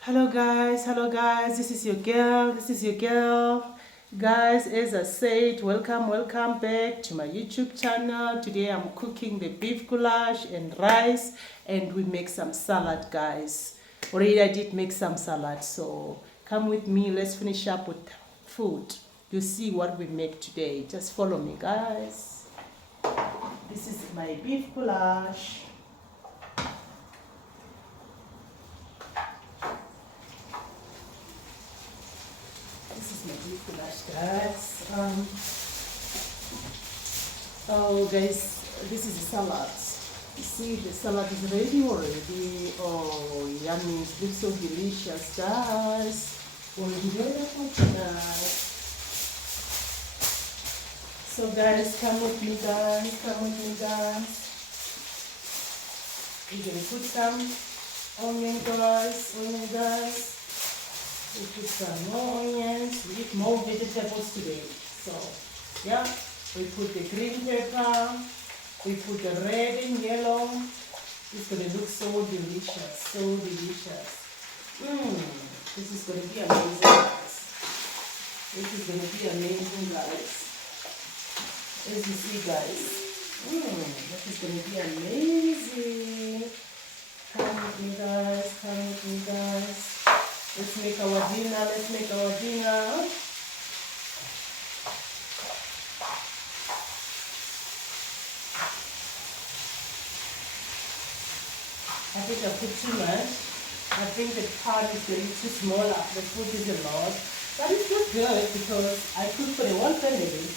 Hello guys, this is your girl. Guys, as I said, welcome back to my YouTube channel. Today I'm cooking the beef goulash and rice, and we make some salad, guys. Already I did make some salad, so come with me, let's finish up with food. You see what we make today. Just follow me, guys. This is my beef goulash. This is my beef goulash, guys. Oh, guys, this is a salad. You see, the salad is ready already. Oh, yummy! It looks so delicious, guys. We'll enjoy that for tonight. So, guys, come with me, guys. Come with me, guys. We're gonna put some onion, guys. We put some more onions. We eat more vegetables today. So, yeah, we put the green pepper. We put the red and yellow. It's gonna look so delicious, so delicious. This is gonna be amazing, guys. This is gonna be amazing, guys. As you see, guys. This is gonna be amazing. Come with me, guys. Come with me, guys. Let's make our dinner. Let's make our dinner. I think I put too much. I think the pot is getting too small. The food is a lot. But it's not good because I cook for the one family.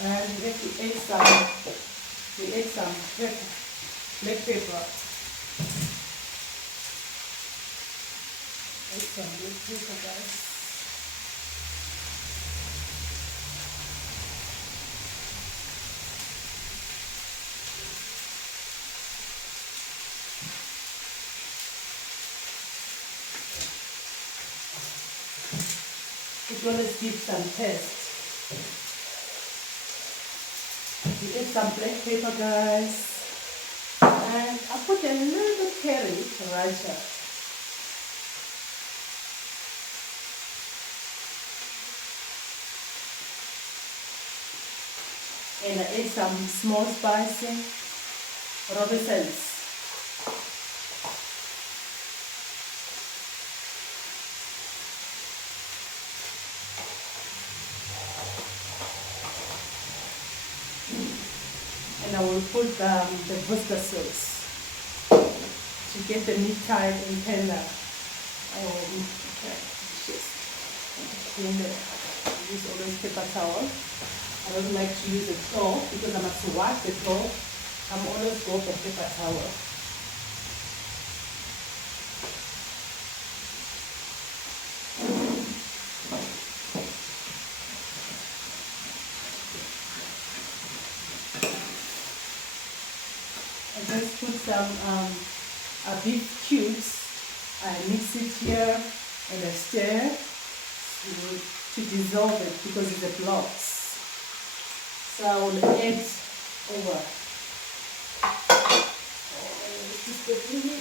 And we have to add some pepper, black pepper. Add some black pepper, guys. It's going to give some taste. We add some black pepper, guys. And I put a little carrot right here. And I add some small spicy, Robinsons. And I will put the Worcester sauce to get the meat tight and tender. Oh, okay, just use always paper towel. I don't like to use a cloth because I must wash the cloth. I'm always go for paper towel. I just put some beef cubes. I mix it here and I stir to dissolve it because it's a blocks. So I will add over. This is the really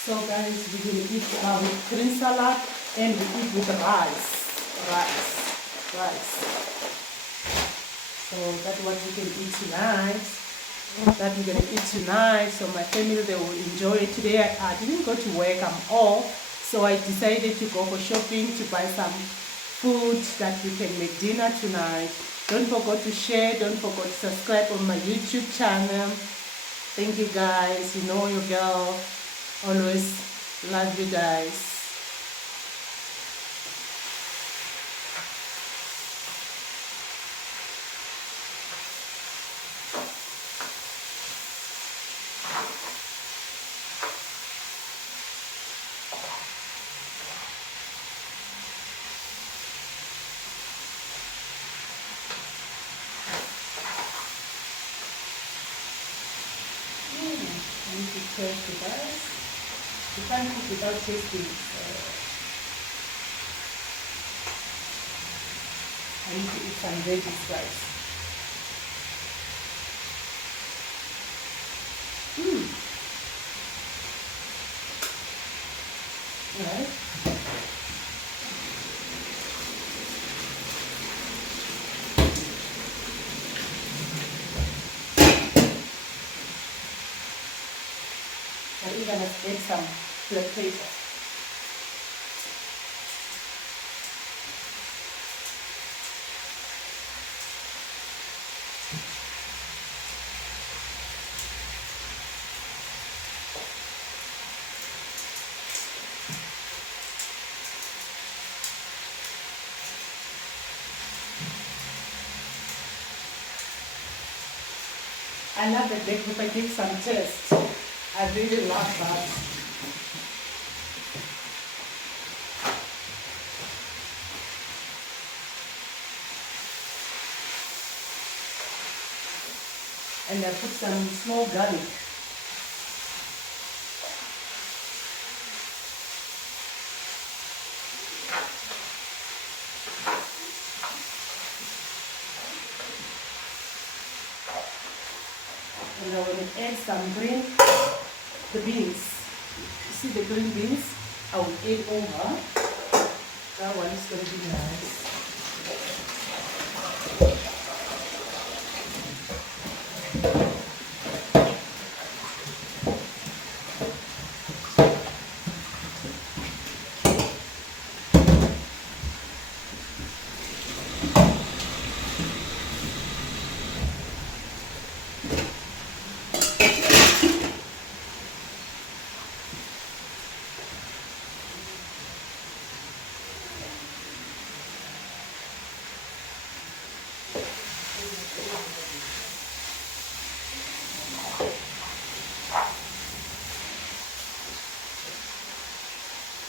So guys, we're going to eat with green salad and we eat with rice. So that's what we can eat tonight. That we're going to eat tonight. So my family, they will enjoy it today. I didn't go to work, I'm off. So I decided to go for shopping to buy some food that we can make dinner tonight. Don't forget to share, don't forget to subscribe on my YouTube channel. Thank you guys. You know your girl. Always love you guys. tasty, guys. You can't cook without tasting. I need to eat some veggies, guys. Right? I'm even add some black pepper. I love the black pepper, gives some taste. I really love that. And I put some small garlic. And I will add some the beans. You see the green beans? I will add over. That one is going to be nice.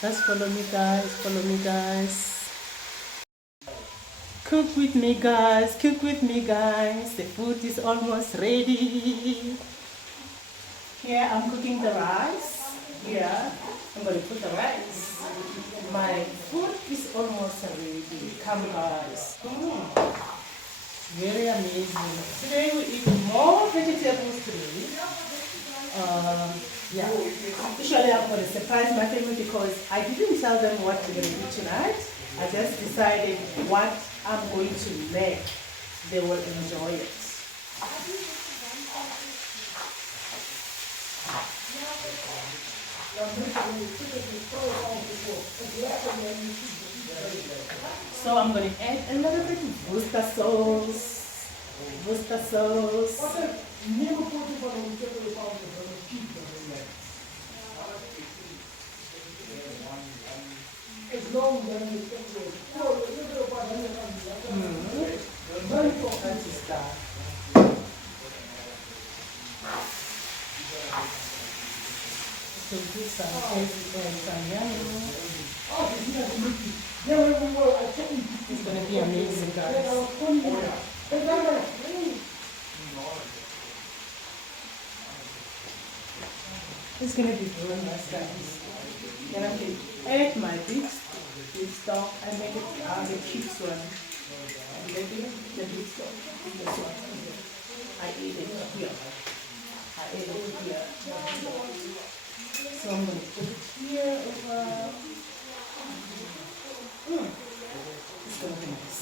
Just follow me, guys. Follow me, guys. Cook with me, guys. Cook with me, guys. The food is almost ready. Here I'm cooking the rice. Here I'm going to put the rice. My food is almost ready. Come, guys. Very amazing. Today we eat more vegetables today. Yeah. Usually I'm going to surprise my family because I didn't tell them what we're going to do tonight. I just decided what I'm going to make. They will enjoy it. So I'm going to add a little bit of Worcester sauce. Worcester sauce. So this it's going to be amazing, guys. It's going to be really nice, guys. Then I can add my big stock. I make it the chips one. I'm making the big stock. This one. I ate it here. I ate it here. So I'm going to put it here over. It's going to be nice.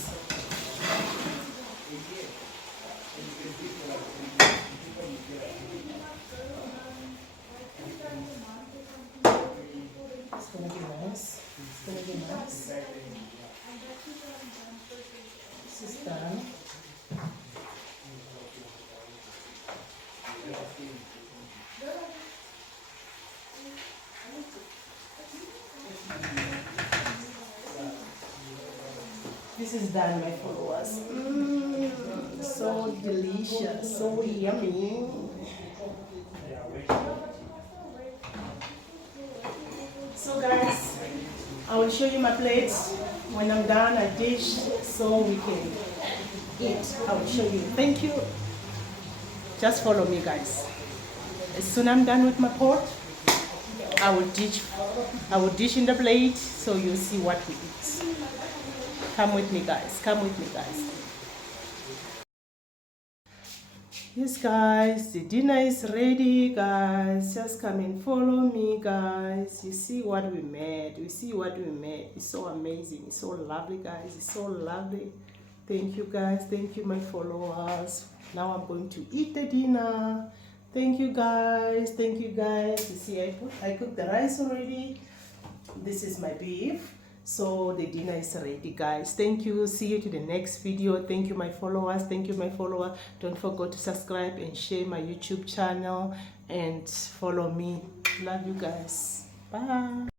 It's going to be nice. It's going to be nice. This is done. This is done, my followers. So delicious, so yummy. So guys, I will show you my plates when I'm done. I dish so we can eat. I will show you. Thank you. Just follow me, guys. as soon as I'm done with my pot, I will dish in the plate so you'll see what we eat. Come with me, guys. Come with me, guys. Yes, guys, the dinner is ready, guys. Just come and follow me, guys. You see what we made. You see what we made. It's so amazing. It's so lovely, guys. It's so lovely. Thank you, guys. Thank you, my followers. Now I'm going to eat the dinner. Thank you, guys. Thank you, guys. You see, I cooked the rice already. This is my beef. So the dinner is ready, guys. Thank you. See you to the next video. Thank you, my followers. Thank you, my followers. Don't forget to subscribe and share my YouTube channel and follow me. Love you guys. Bye.